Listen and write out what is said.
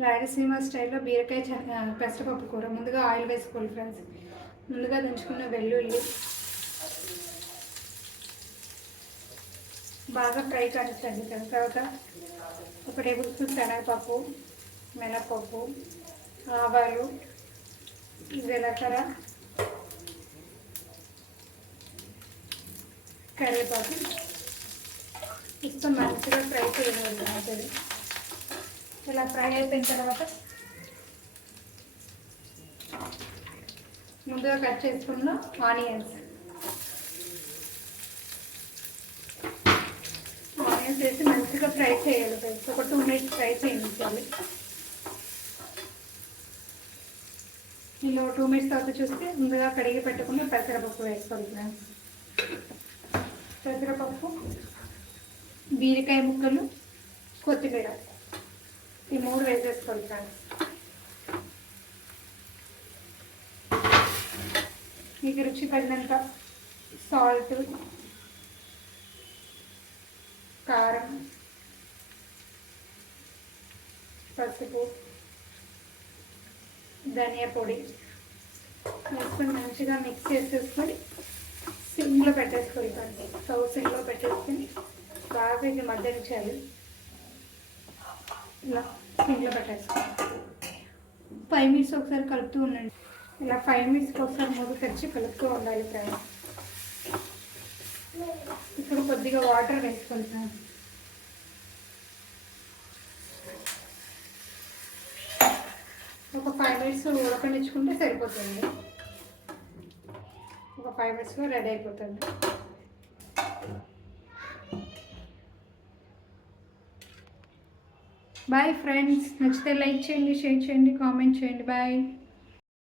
రాయలసీమ స్టైల్లో బీరకాయ చ- పెసరపప్పు కూర ముందుగా ఆయిల్ వేసుకోవాలి ఫ్రెండ్స్. ముందుగా దంచుకున్న వెల్లుల్లి. బాగా ఫ్రై కానిస్తండి తర్వాత ఒక టేబుల్ స్పూన్ శనగపప్పు మినపప్పు ఆవాలు. జీలకర్ర కరివేపాకు. ఇష్టం మంచిగా ఫ్రై చేయాలి అది ఇలా ఫ్రై అయిపోయిన తర్వాత ముందుగా కట్ చేసుకున్న ఆనియన్స్. ఆనియన్స్ వేసి మంచిగా ఫ్రై చేయాలి ఫ్రెండ్స్. ఒక టూ మినిట్స్ ఫ్రై చేయించాలి ఇలా టూ మినిట్స్ తర్వాత చూస్తే ముందుగా కడిగి పెట్టుకుని పెసరపప్పు వేసుకోవాలి ఫ్రెండ్స్. పెసరపప్పు బీరకాయ ముక్కలు కొత్తిమీర. ఈ మూడు వేసేసుకోండి ఫ్రెండ్స్ మీకు రుచి పడినంత సాల్ట్ కారం పసుపు ధనియా పొడి వేసుకొని మంచిగా మిక్స్ చేసేసుకొని సిమ్లో పెట్టేసుకోవాలి ఫ్రెండ్స్ స్టవ్ సిమ్లో పెట్టేసుకొని బాగా ఇది మగ్గనిచ్చాలి ఇలా సిమ్లో పెట్టేసుకోవాలి ఫైవ్ మినిట్స్ ఒకసారి కలుపుతూ ఉండండి. ఇలా ఫైవ్ మినిట్స్కి ఒకసారి మూడు తెచ్చి కలుపుతూ ఉండాలి ఫ్రెండ్స్ ఇప్పుడు కొద్దిగా వాటర్ వేసుకుంటాను ఒక ఫైవ్ మినిట్స్ ఉడకనిచ్చుకుంటే సరిపోతుంది. ఒక ఫైవ్ మినిట్స్లో రెడీ అయిపోతుంది. బాయ్ ఫ్రెండ్స్ నచ్చితే లైక్ చేయండి షేర్ చేయండి కామెంట్ చేయండి. బాయ్